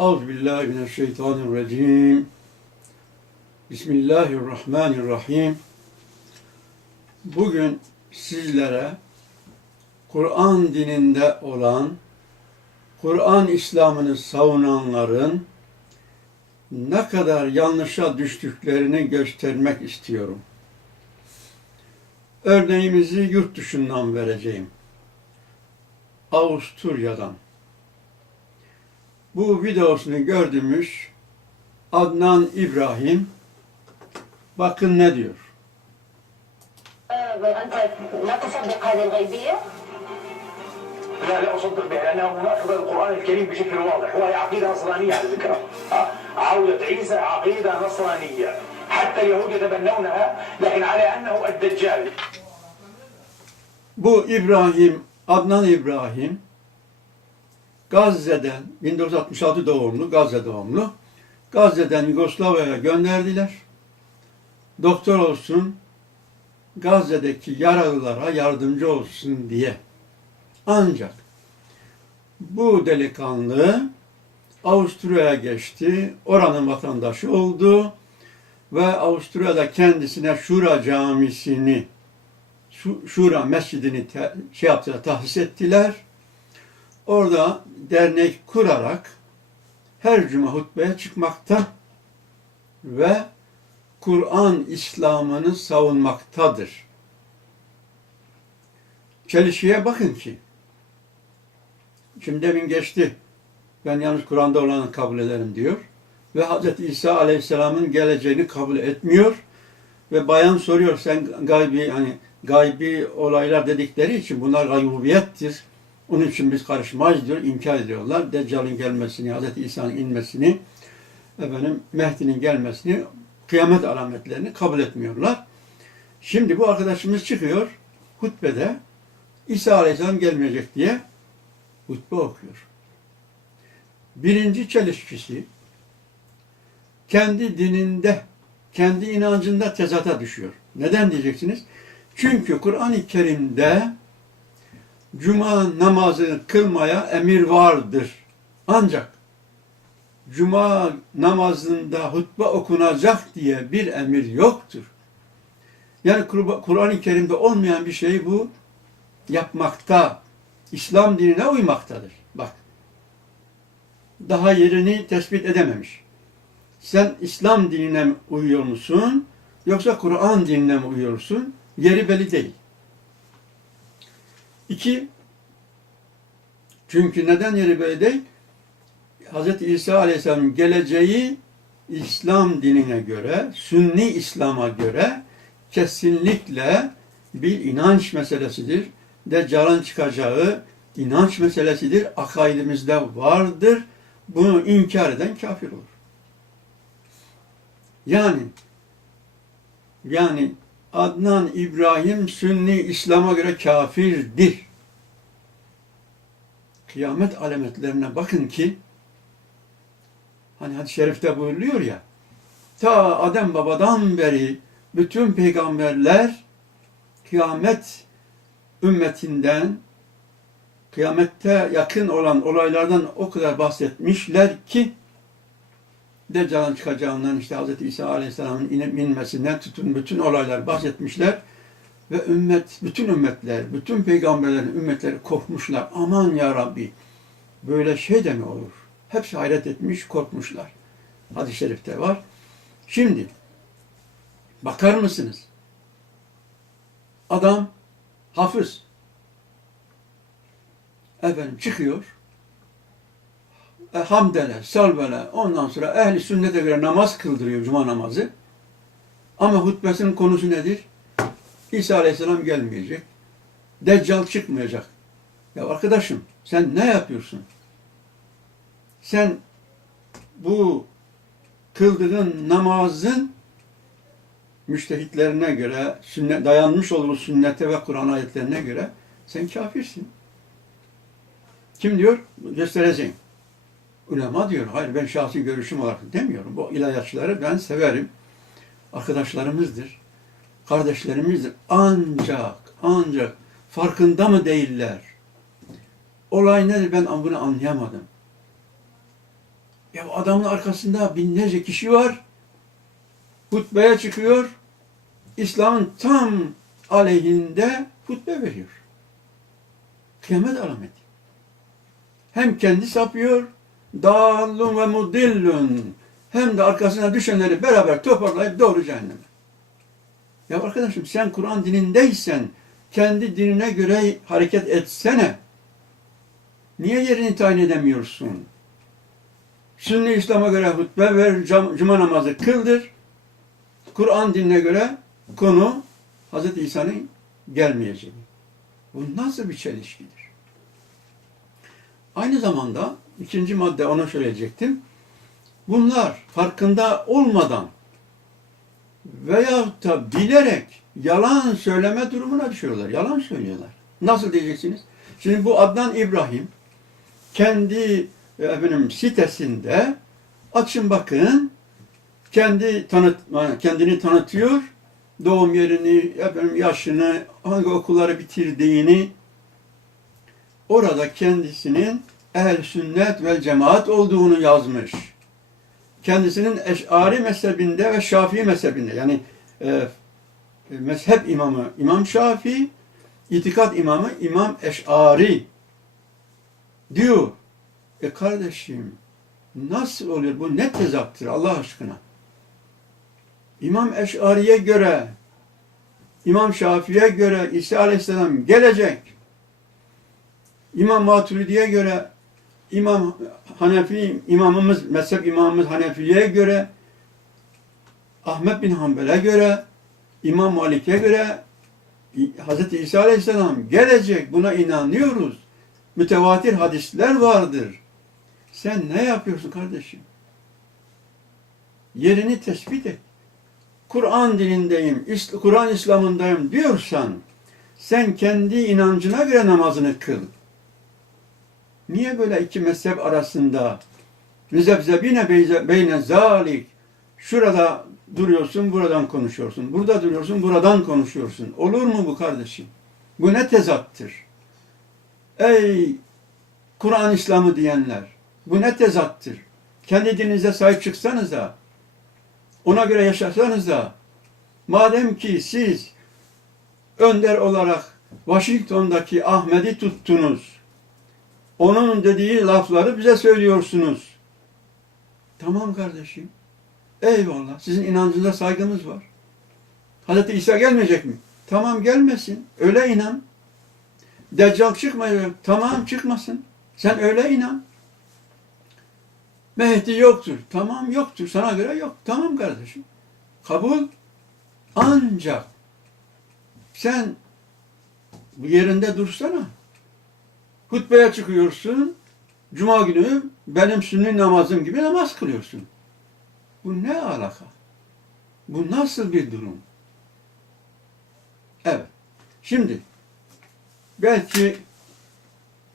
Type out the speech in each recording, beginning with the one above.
Euzubillahimineşşeytanirracim. Bismillahirrahmanirrahim. Bugün sizlere Kur'an dininde olan, Kur'an İslam'ını savunanların ne kadar yanlışa düştüklerini göstermek istiyorum. Örneğimizi yurt dışından vereceğim. Avusturya'dan. Bu videosunu gördüğümüz Adnan İbrahim bakın ne diyor. أنت لا تصدق هذه الغيبية؟ لا لا اصدق بها لانها مناقضه للقران الكريم بشكل واضح وهي عقيده نصرانيه على فكره آه، عوده عيسى عقيده نصرانيه حتى اليهود يتبنونها لكن على انه الدجال Bu İbrahim, Adnan İbrahim Gazze'den 1966 doğumlu, Gazze doğumlu. Gazze'den Yugoslavya'ya gönderdiler. Doktor olsun, Gazze'deki yaralılara yardımcı olsun diye. Ancak bu delikanlı Avusturya'ya geçti, oranın vatandaşı oldu ve Avusturya'da kendisine Şura Camisi'ni, Şu- Şura Mescidini şey yaptılar, tahsis ettiler. Orada dernek kurarak her cuma hutbeye çıkmakta ve Kur'an İslam'ını savunmaktadır. Çelişkiye bakın ki, şimdi demin geçti, ben yalnız Kur'an'da olanı kabul ederim diyor ve Hz. İsa Aleyhisselam'ın geleceğini kabul etmiyor ve bayan soruyor sen gaybi hani gaybi olaylar dedikleri için bunlar gaybiyettir. Onun için biz karışmayız diyor, inkar ediyorlar. Deccal'in gelmesini, Hz. İsa'nın inmesini, efendim Mehdi'nin gelmesini, kıyamet alametlerini kabul etmiyorlar. Şimdi bu arkadaşımız çıkıyor hutbede İsa Aleyhisselam gelmeyecek diye hutbe okuyor. Birinci çelişkisi kendi dininde, kendi inancında tezata düşüyor. Neden diyeceksiniz? Çünkü Kur'an-ı Kerim'de cuma namazını kılmaya emir vardır. Ancak cuma namazında hutbe okunacak diye bir emir yoktur. Yani Kur- Kur'an-ı Kerim'de olmayan bir şeyi bu yapmakta, İslam dinine uymaktadır. Bak, daha yerini tespit edememiş. Sen İslam dinine mi uyuyor musun, yoksa Kur'an dinine mi uyuyorsun? Yeri belli değil. İki, çünkü neden yeri belli değil? Hz. İsa Aleyhisselam'ın geleceği İslam dinine göre, Sünni İslam'a göre kesinlikle bir inanç meselesidir. Deccal'ın çıkacağı inanç meselesidir. Akaidimizde vardır. Bunu inkar eden kafir olur. Yani yani Adnan İbrahim Sünni İslam'a göre kafirdir. Kıyamet alametlerine bakın ki hani hadis-i şerifte buyuruluyor ya ta Adem babadan beri bütün peygamberler kıyamet ümmetinden kıyamette yakın olan olaylardan o kadar bahsetmişler ki Deccal'ın çıkacağından işte Hz. İsa Aleyhisselam'ın inmesinden tutun bütün olaylar bahsetmişler ve ümmet, bütün ümmetler, bütün peygamberlerin ümmetleri korkmuşlar. Aman ya Rabbi böyle şey de mi olur? Hepsi hayret etmiş, korkmuşlar. Hadis-i şerifte var. Şimdi bakar mısınız? Adam hafız. Efendim çıkıyor. E, hamdele, salvele, ondan sonra ehli sünnete göre namaz kıldırıyor cuma namazı. Ama hutbesinin konusu nedir? İsa Aleyhisselam gelmeyecek. Deccal çıkmayacak. Ya arkadaşım sen ne yapıyorsun? Sen bu kıldığın namazın müştehitlerine göre, sünnet, dayanmış olduğu sünnete ve Kur'an ayetlerine göre sen kafirsin. Kim diyor? Göstereceğim. Ulema diyor. Hayır ben şahsi görüşüm olarak demiyorum. Bu ilahiyatçıları ben severim. Arkadaşlarımızdır. Kardeşlerimizdir. Ancak, ancak farkında mı değiller? Olay nedir ben bunu anlayamadım. Ya adamın arkasında binlerce kişi var. Hutbeye çıkıyor. İslam'ın tam aleyhinde hutbe veriyor. Kıyamet alameti. Hem kendi sapıyor, dallun ve mudillun. Hem de arkasına düşenleri beraber toparlayıp doğru cehenneme. Ya arkadaşım sen Kur'an dinindeysen kendi dinine göre hareket etsene. Niye yerini tayin edemiyorsun? Sünni İslam'a göre hutbe ver, cuma namazı kıldır. Kur'an dinine göre konu Hz. İsa'nın gelmeyeceği. Bu nasıl bir çelişkidir? Aynı zamanda ikinci madde onu söyleyecektim. Bunlar farkında olmadan veyahut da bilerek yalan söyleme durumuna düşüyorlar. Yalan söylüyorlar. Nasıl diyeceksiniz? Şimdi bu Adnan İbrahim kendi e, efendim sitesinde açın bakın kendi tanıt kendini tanıtıyor. Doğum yerini, efendim yaşını, hangi okulları bitirdiğini orada kendisinin ehl sünnet ve cemaat olduğunu yazmış. Kendisinin Eş'ari mezhebinde ve Şafii mezhebinde yani e, mezhep imamı İmam Şafii, itikat imamı İmam Eş'ari diyor. E kardeşim nasıl oluyor bu ne tezattır Allah aşkına? İmam Eş'ari'ye göre İmam Şafii'ye göre İsa Aleyhisselam gelecek. İmam Maturidi'ye göre İmam Hanefi imamımız, mezhep imamımız Hanefi'ye göre Ahmet bin Hanbel'e göre İmam Malik'e göre Hz. İsa Aleyhisselam gelecek. Buna inanıyoruz. Mütevatir hadisler vardır. Sen ne yapıyorsun kardeşim? Yerini tespit et. Kur'an dilindeyim, Kur'an İslam'ındayım diyorsan sen kendi inancına göre namazını kıl. Niye böyle iki mezhep arasında müzebzebine beyne zalik şurada duruyorsun, buradan konuşuyorsun. Burada duruyorsun, buradan konuşuyorsun. Olur mu bu kardeşim? Bu ne tezattır? Ey Kur'an İslam'ı diyenler, bu ne tezattır? Kendi dininize sahip çıksanız da, ona göre yaşasanız da, madem ki siz önder olarak Washington'daki Ahmet'i tuttunuz, onun dediği lafları bize söylüyorsunuz. Tamam kardeşim. Eyvallah. Sizin inancınıza saygımız var. Hazreti İsa gelmeyecek mi? Tamam gelmesin. Öyle inan. Deccal çıkmayacak. Tamam çıkmasın. Sen öyle inan. Mehdi yoktur. Tamam yoktur. Sana göre yok. Tamam kardeşim. Kabul. Ancak sen yerinde dursana. Hutbeye çıkıyorsun. Cuma günü benim sünni namazım gibi namaz kılıyorsun. Bu ne alaka? Bu nasıl bir durum? Evet. Şimdi belki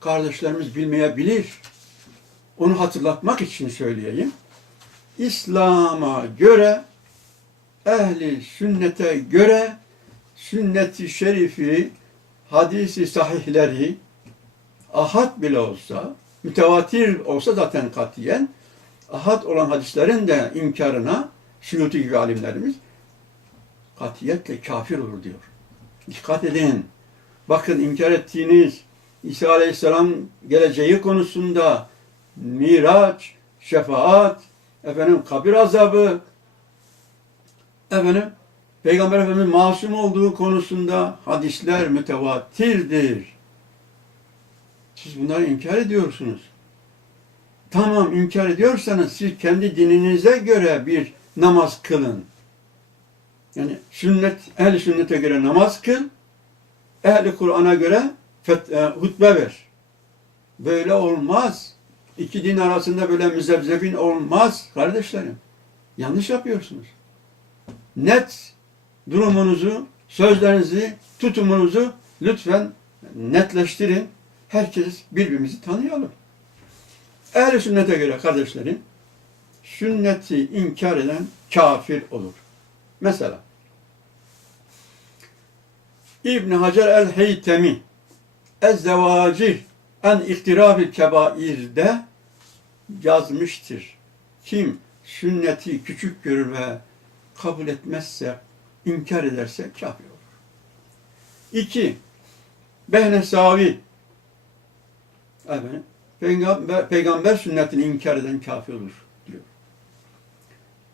kardeşlerimiz bilmeyebilir. Onu hatırlatmak için söyleyeyim. İslam'a göre ehli sünnete göre sünnet-i şerifi hadisi sahihleri ahad bile olsa mütevatir olsa zaten katiyen ahad olan hadislerin de inkarına Suyuti gibi alimlerimiz katiyetle kafir olur diyor. Dikkat edin. Bakın inkar ettiğiniz İsa Aleyhisselam geleceği konusunda miraç, şefaat, efendim kabir azabı, efendim Peygamber Efendimiz masum olduğu konusunda hadisler mütevatirdir. Siz bunları inkar ediyorsunuz. Tamam inkar ediyorsanız siz kendi dininize göre bir namaz kılın. Yani sünnet, ehli sünnete göre namaz kıl, ehli Kur'an'a göre e, hutbe ver. Böyle olmaz. İki din arasında böyle müzebzebin olmaz kardeşlerim. Yanlış yapıyorsunuz. Net durumunuzu, sözlerinizi, tutumunuzu lütfen netleştirin. Herkes birbirimizi tanıyalım. Ehl-i sünnete göre kardeşlerim, sünneti inkar eden kafir olur. Mesela İbn Hacer el-Heytemi Ez-Zevacih en İhtirafil Kebair'de yazmıştır. kim sünneti küçük görür ve kabul etmezse, inkar ederse kafir olur. İki, behne savi. Peygamber, peygamber sünnetini inkar eden kafir olur diyor.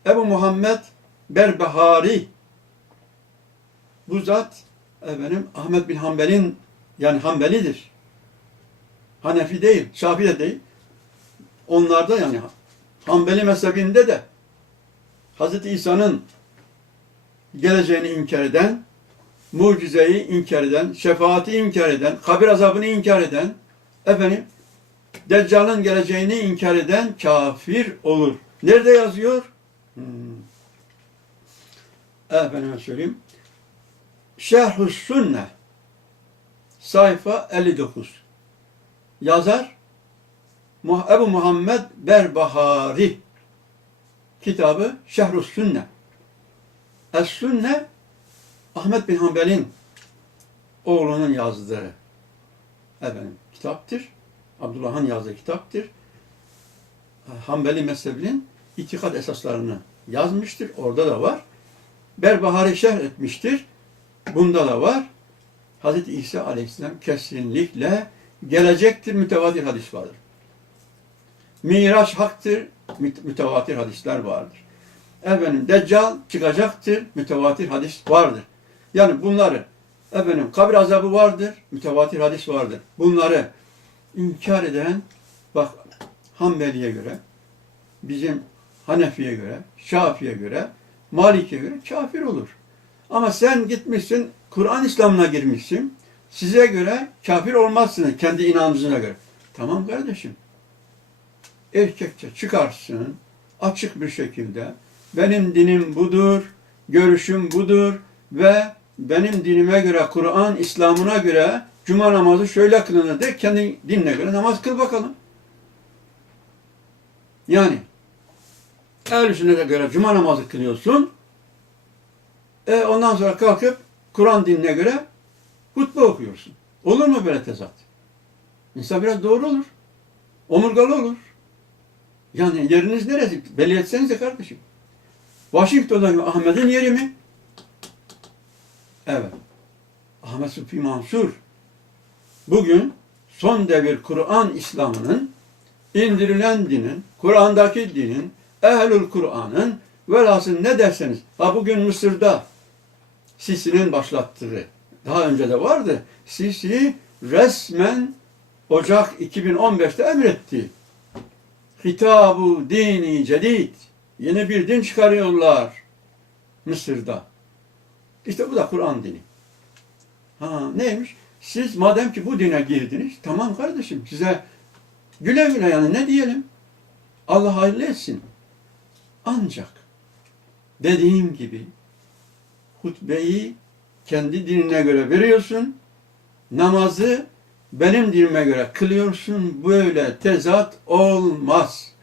Ebu Muhammed Berbehari bu zat efendim Ahmet bin Hanbel'in yani Hanbelidir. Hanefi değil, Şafii de değil. Onlarda yani Hanbeli mezhebinde de Hz. İsa'nın geleceğini inkar eden, mucizeyi inkar eden, şefaati inkar eden, kabir azabını inkar eden, efendim, Deccal'ın geleceğini inkar eden kafir olur. Nerede yazıyor? Hmm. Efendime söyleyeyim. Şerhü Sünne sayfa 59 yazar Ebu Muhammed Berbahari kitabı Şerhü Sünne Es-Sünne Ahmet bin Hanbel'in oğlunun yazdığı efendim, kitaptır. Abdullah'ın yazdığı kitaptır. Hanbeli mezhebinin itikad esaslarını yazmıştır. Orada da var. Berbahari şerh etmiştir. Bunda da var. Hz. İsa aleyhisselam kesinlikle gelecektir. Mütevatir hadis vardır. Miraç haktır. müt- Mütevatir hadisler vardır. Efendim Deccal çıkacaktır. Mütevatir hadis vardır. Yani bunları efendim kabir azabı vardır. Mütevatir hadis vardır. Bunları inkar eden bak Hanbeli'ye göre bizim Hanefi'ye göre, Şafi'ye göre, Malik'e göre kafir olur. Ama sen gitmişsin, Kur'an İslam'ına girmişsin. Size göre kafir olmazsın kendi inancına göre. Tamam kardeşim. Erkekçe çıkarsın açık bir şekilde benim dinim budur, görüşüm budur ve benim dinime göre, Kur'an, İslam'ına göre cuma namazı şöyle kılınır de kendi dinine göre namaz kıl bakalım. Yani ehl sünnete göre cuma namazı kılıyorsun. E ondan sonra kalkıp Kur'an dinine göre hutbe okuyorsun. Olur mu böyle tezat? İnsan biraz doğru olur. Omurgalı olur. Yani yeriniz neresi? Belli etsenize kardeşim. Washington'daki Ahmet'in yeri mi? Evet. Ahmet Sufi Mansur bugün son devir Kur'an İslam'ının indirilen dinin, Kur'an'daki dinin, ehlül Kur'an'ın velhasıl ne derseniz, ha bugün Mısır'da Sisi'nin başlattığı, daha önce de vardı, Sisi resmen Ocak 2015'te emretti. Hitabu dini cedid. Yeni bir din çıkarıyorlar Mısır'da. İşte bu da Kur'an dini. Ha neymiş? Siz madem ki bu dine girdiniz, tamam kardeşim size güle güle yani ne diyelim? Allah hayırlı etsin. Ancak dediğim gibi hutbeyi kendi dinine göre veriyorsun. Namazı benim dinime göre kılıyorsun. Böyle tezat olmaz.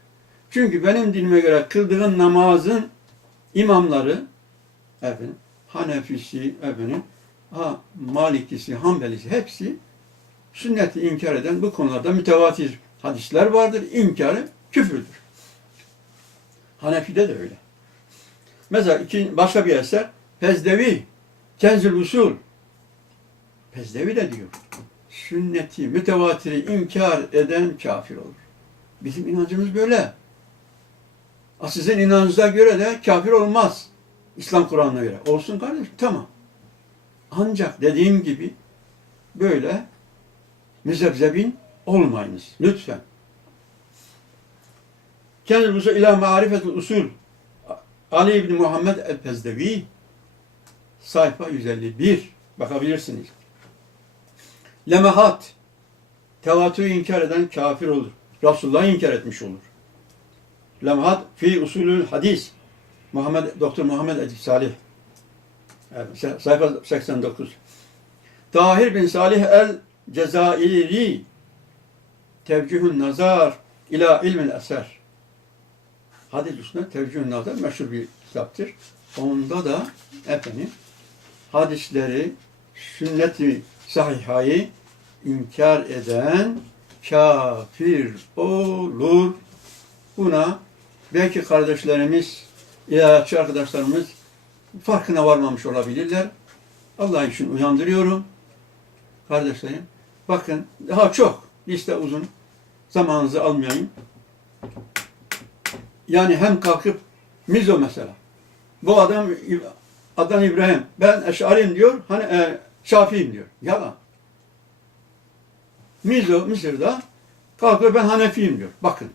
Çünkü benim dinime göre kıldığın namazın imamları efendim Hanefisi efendim ha, Malikisi, Hanbelisi hepsi sünneti inkar eden bu konularda mütevatir hadisler vardır. İnkarı küfürdür. Hanefi'de de öyle. Mesela iki, başka bir eser Pezdevi, Kenzül Usul. Pezdevi de diyor. Sünneti, mütevatiri inkar eden kafir olur. Bizim inancımız böyle. Sizin inancınıza göre de kafir olmaz. İslam Kur'an'ına göre. Olsun kardeşim, tamam. Ancak dediğim gibi böyle müzebzebin olmayınız. Lütfen. Kendil usul ila marifetul usul. Ali İbni Muhammed el-Pezdevi sayfa 151 bakabilirsiniz. Lemahat tevatü inkar eden kafir olur. Resulullah inkar etmiş olur. Lemahat fi usulül hadis. Muhammed Doktor Muhammed Edip Salih. Evet, sayfa 89. Tahir bin Salih el Cezairi Tevcihün Nazar ila ilmil eser. Hadis üstüne Tevcihün Nazar meşhur bir kitaptır. Onda da efendim hadisleri sünneti sahihayı inkar eden kafir olur. Buna belki kardeşlerimiz, ilahiyatçı arkadaşlarımız farkına varmamış olabilirler. Allah için uyandırıyorum. Kardeşlerim, bakın daha çok, liste uzun, zamanınızı almayayım. Yani hem kalkıp Mizo mesela. Bu adam Adnan İbrahim ben Eş'ariyim diyor. Hani e, Şafi'yim diyor. Yalan. Mizo Mısır'da kalkıyor ben Hanefiyim diyor. Bakın.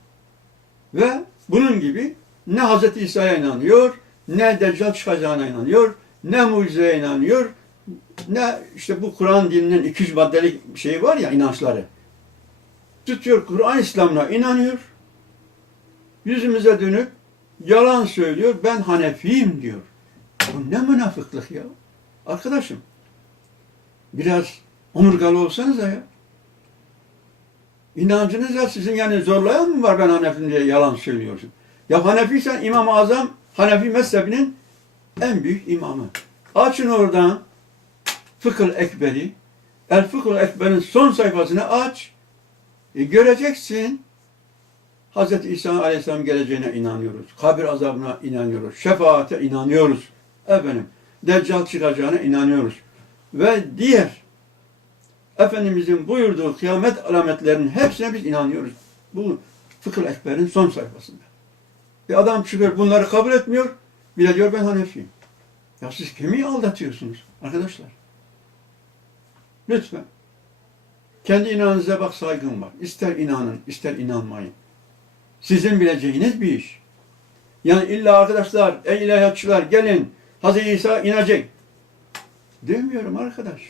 Ve bunun gibi ne Hazreti İsa'ya inanıyor, ne Deccal çıkacağına inanıyor, ne mucizeye inanıyor, ne işte bu Kur'an dininin 200 maddelik şeyi var ya inançları. Tutuyor Kur'an İslam'ına inanıyor. Yüzümüze dönüp yalan söylüyor. Ben Hanefiyim diyor. Bu ne münafıklık ya. Arkadaşım. Biraz omurgalı olsanıza ya. İnancınız ya sizin yani zorlayan mı var ben Hanefiyim diye yalan söylüyorsun. Ya Hanefiysen İmam-ı Azam Hanefi mezhebinin en büyük imamı. Açın oradan Fıkıh Ekberi. El Fıkıh Ekber'in son sayfasını aç. E, göreceksin. Hz. İsa Aleyhisselam geleceğine inanıyoruz. Kabir azabına inanıyoruz. Şefaate inanıyoruz. Efendim, Deccal çıkacağına inanıyoruz. Ve diğer Efendimizin buyurduğu kıyamet alametlerinin hepsine biz inanıyoruz. Bu Fıkıh Ekber'in son sayfasında. Bir adam çıkıyor bunları kabul etmiyor. Bir de diyor ben Hanefiyim. Ya siz kimi aldatıyorsunuz arkadaşlar? Lütfen. Kendi inanınıza bak saygım var. İster inanın, ister inanmayın. Sizin bileceğiniz bir iş. Yani illa arkadaşlar, ey ilahiyatçılar gelin, Hazreti İsa inecek. Demiyorum arkadaş.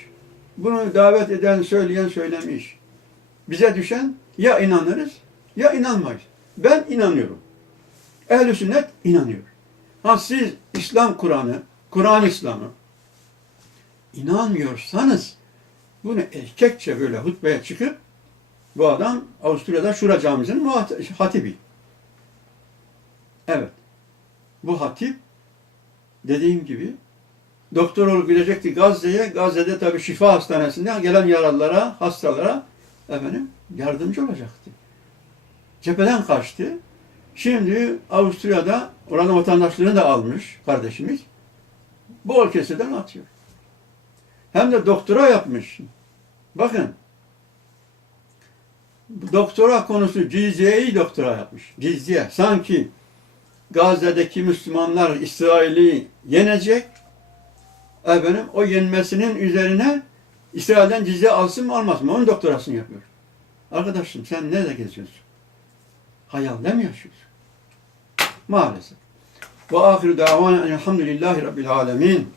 Bunu davet eden, söyleyen söylemiş. Bize düşen ya inanırız ya inanmayız. Ben inanıyorum. Ehl-i sünnet inanıyor. Ha siz İslam Kur'an'ı, Kur'an İslam'ı inanmıyorsanız bunu erkekçe böyle hutbeye çıkıp bu adam Avusturya'da Şura Camisi'nin hatibi. Evet. Bu hatip dediğim gibi doktor olup gidecekti Gazze'ye. Gazze'de tabi şifa hastanesinden gelen yaralılara, hastalara efendim yardımcı olacaktı. Cepheden kaçtı. Şimdi Avusturya'da oranın vatandaşlığını da almış kardeşimiz. Bol keseden atıyor. Hem de doktora yapmış. Bakın. Doktora konusu cizyeyi doktora yapmış. Cizye. Sanki Gazze'deki Müslümanlar İsrail'i yenecek. Efendim o yenmesinin üzerine İsrail'den cizye alsın mı almasın mı? Onun doktorasını yapıyor. Arkadaşım sen nerede geziyorsun? Hayalde mi yaşıyorsun? Maalesef. Ve ahiru davana elhamdülillahi rabbil alemin.